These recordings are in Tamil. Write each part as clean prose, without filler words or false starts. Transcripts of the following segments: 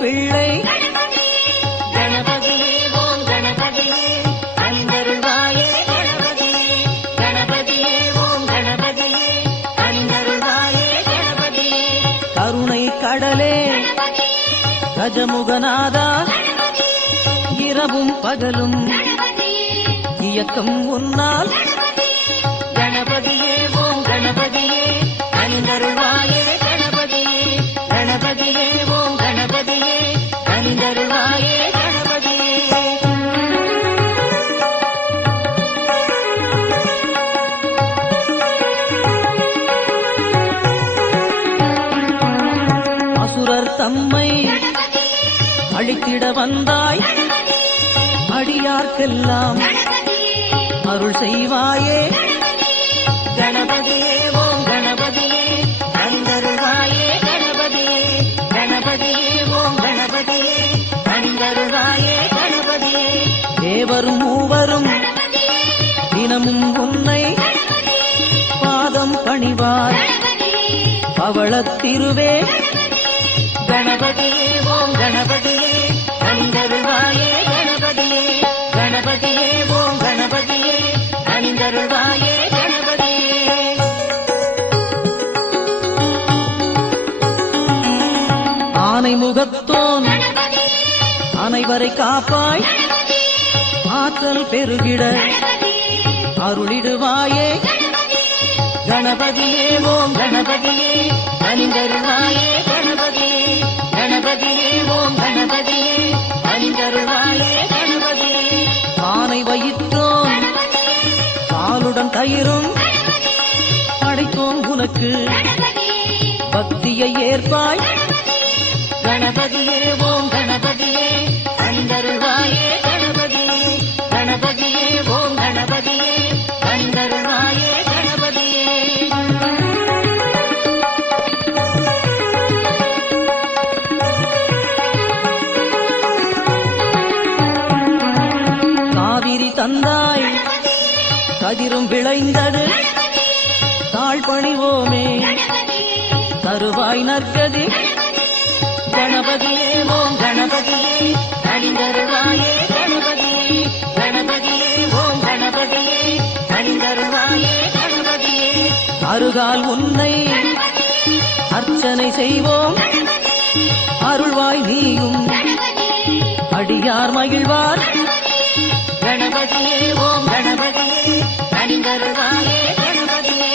பிள்ளை கணபதியே ஓம் கணபதியே அணிந்தருள்வாயே கணபதியே கணபதியே ஓம் கணபதியே அணிந்தருள்வாயே கணபதியே கருணை கடலே கஜமுகநாதா இரவும் பகலும் இயக்கம் உன்னால் கணபதியே ஓம் கணபதியே அணிந்தருள்வாயே கணபதியே கணபதியே ஓம் கணபதியே அணிந்தருள்வாயே கணபதியே அசுரர் தம்மை அழித்திட வந்தாய் அடியார்க்கெல்லாம் அருள் செய்வாயே கணபதியே ஓம் கணபதியே அணிந்தருள்வாயே கணபதியே கணபதியே ஓம் கணபதியே அணிந்தருள்வாயே கணபதியே தேவரும் மூவரும் தினமும் உன்னை பாதம் பணிவார் பவளத்திருவே கணபதியே ஓம் கணபதியே அணிந்தருள்வாயே கணபதியே கணபதியே ஓம் கணபதியே அணிந்தருள்வாயே கணபதியே ஆனை முகத்தோன் அனைவரை காப்பாய் ஆற்றல் பெருகிட அருளிடுவாயே கணபதியே ஓம் கணபதியே அணிந்தருள்வாயே கணபதியே கணபதியே ஓம் கணபதியே அணிந்தருள்வாயே கணபதியே ஆனை வயிற்றோன் பாலுடன் தயிரும் படைத்தோன் உனக்கு பக்தியை ஏற்பாய் கணபதியே ஓம் கணபதியே அணிந்தருள்வாயே கணபதியே கணபதியே ஓம் கணபதியே அணிந்தருள்வாயே கணபதியே காவிரி தந்தாய் கதிரும் விளைந்தது தாழ் பணிவோமே தருவாய் நற்கதி கணபதியே ஓம் கணபதியே அணிந்தருள்வாயே கணபதியே கணபதியே ஓம் கணபதியே அணிந்தருள்வாயே கணபதியே அருகால் உன்னை அர்ச்சனை செய்வோம் அருள்வாய் நீயும் அடியார் மகிழ்வார் கணபதியே ஓம் கணபதியே அணிந்தருள்வாயே கணபதியே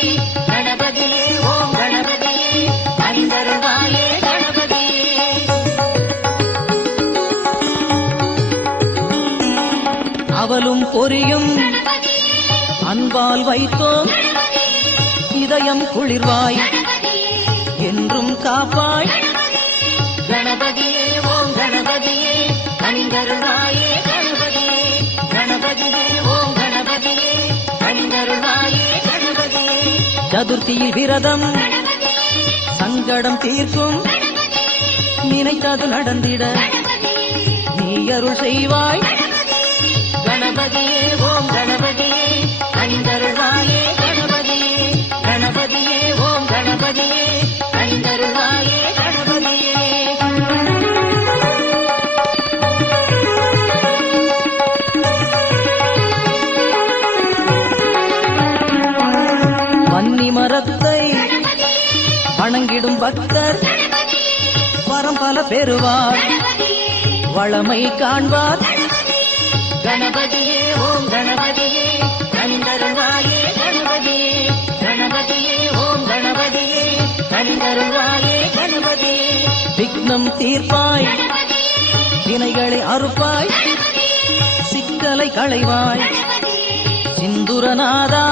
கணபதியே ஓம் கணபதியே அணிந்தருள்வாயே கணபதியே அவலும் பொரியும் அன்பால் வைத்தோம் இதயம் குளிர்வாய் என்றும் காப்பாய் கணபதியே ஓம் கணபதியே அணிந்தருள்வாயே கணபதியே கணபதியே ஓம் கணபதியே அணிந்தருள்வாயே கணபதியே சதுர்த்தியில் விரதம் சங்கடம் தீர்க்கும் நினைத்தது நடந்திட நீ அருள் செய்வாய் கணபதியே ஓம் கணபதியே அணிந்தருள்வாயே கணபதியே கணபதியே ஓம் கணபதியே அணிந்தருள்வாயே கணபதியே வன்னி மரத்தை வணங்கிடும் பக்தர் வரம் பல பெறுவார் வளமை காண்பார் கணபதியே ஓம் கணபதியே அணிந்தருள்வாயே கணபதியே கணபதியே ஓம் கணபதியே அணிந்தருள்வாயே கணபதியே விக்னம் தீர்ப்பாய் வினைகளை அறுப்பாய் சிக்கலை களைவாய் சிந்துரநாதா